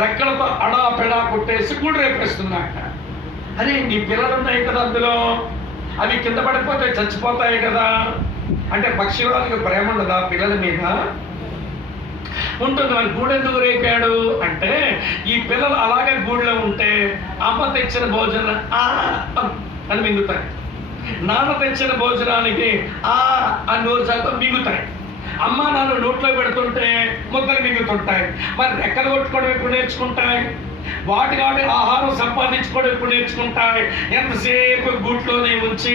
రెక్కలతో అడా పెడా కొట్టేసి గూడు రేపేస్తున్నాయట. అరే నీ పిల్లలు ఉన్నాయి కదా అందులో, అవి కింద పడిపోతే చచ్చిపోతాయి కదా అంటే పక్షిరాజుకి ప్రేమ ఉండదా పిల్లల మీద? ఉంటుంది. మరి గూడెందుకు రేపాడు అంటే ఈ పిల్లలు అలాగే గూడులో ఉంటే అమ్మ తెచ్చిన భోజనం అని మింగుతాయి, నాన్న తెచ్చిన భోజనానికి అని నోరు శాతం మింగుతాయి. అమ్మ నాన్న నోట్లో పెడుతుంటే ముద్దలు మింగుతుంటాయి. మరి రెక్కలు కొట్టుకోవడం ఎప్పుడు నేర్చుకుంటాయి? వాటి ఆహారం సంపాదించుకోవడం ఎప్పుడు నేర్చుకుంటాయి? ఎంతసేపు గూట్లోనే ఉంచి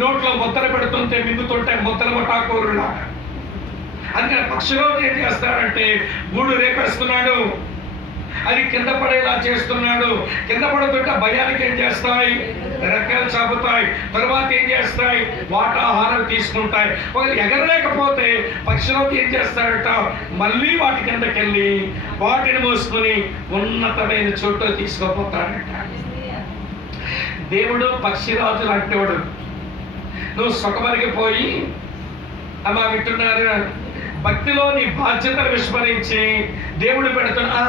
నోట్లో ముద్దలు పెడుతుంటే మింగుతుంటాయి, ముద్దలు కొట్టాకూరులాగా. అందుకని పక్షిరాజు ఏం చేస్తాడంటే గూడు రేపేస్తున్నాడు, అది కింద పడేలా చేస్తున్నాడు. కింద పడుతుంటే భయానికి ఏం చేస్తాయి? రెక్కలు చాపుతాయి. తర్వాత ఏం చేస్తాయి? వాటి ఆహారం తీసుకుంటాయి. ఒకవేళ ఎగరలేకపోతే పక్షిరాజు ఏం చేస్తాడట, మళ్ళీ వాటి కిందకి వెళ్ళి వాటిని మోసుకొని ఉన్నతమైన చోటు తీసుకుపోతాడట. దేవుడు పక్షిరాజు లాంటివాడు. నువ్వు సుఖమరిగిపోయి అమ్మా వింటున్నారు, భక్తిలో నీ బాధ్యతను విస్మరించి దేవుడు పెడుతున్నా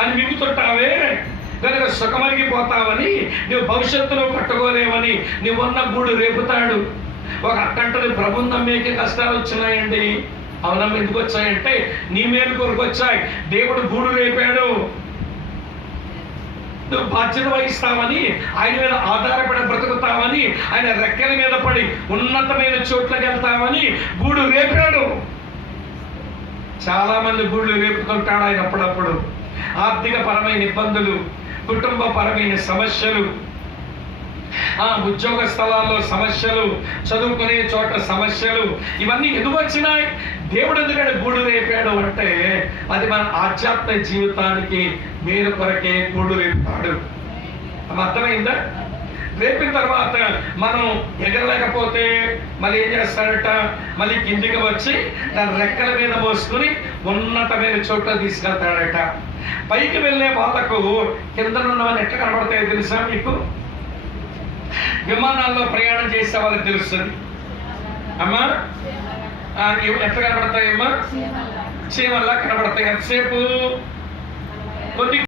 అని మిగుతుంటావే కనుక సుఖమరిగిపోతావని, నువ్వు భవిష్యత్తులో కట్టుకోలేవని నువ్వున్న గూడు రేపుతాడు. ఒక అక్కంటది ప్రభుని నమ్మేకి కష్టాలు వచ్చినాయండి. అవునమ్మ ఎందుకు వచ్చాయంటే నీ మేలు కొరకు వచ్చాయి. దేవుడు గూడు రేపాడు, నువ్వు బాధ్యత వహిస్తావని, ఆయన మీద ఆధారపడి బ్రతుకుతావని, ఆయన రెక్కల మీద పడి ఉన్నతమైన చోట్లకి వెళ్తావని గూడు రేపాడు. చాలా మంది గూళ్ళు రేపుతుంటాడు ఆయన అప్పుడప్పుడు. ఆర్థిక పరమైన ఇబ్బందులు, కుటుంబ పరమైన సమస్యలు, ఉద్యోగ స్థలాల్లో సమస్యలు, చదువుకునే చోట సమస్యలు, ఇవన్నీ ఎందుకు వచ్చినాయి? దేవుడు ఎందుకంటే గూడు రేపాడు అంటే అది మన ఆధ్యాత్మిక జీవితానికి మేలు కొరకే గూడు రేపుతాడు. అర్థమైందా? రేపిన తర్వాత మనం ఎగరలేకపోతే మళ్ళీ ఏం చేస్తాడట, మళ్ళీ కిందికి వచ్చి దాని రెక్కల మీద మోసుకుని ఉన్నతమైన చోట్ల తీసుకెళ్తాడట. పైకి వెళ్ళే వాళ్ళకు కిందనున్నవన్నీ ఎట్లా కనబడతాయో తెలుసా మీకు? విమానాల్లో ప్రయాణం చేసే వాళ్ళకి తెలుస్తుంది. అమ్మా ఎట్లా కనబడతాయమ్మా? చీమల్లా కనబడతాయి. ఎంతసేపు? కొన్ని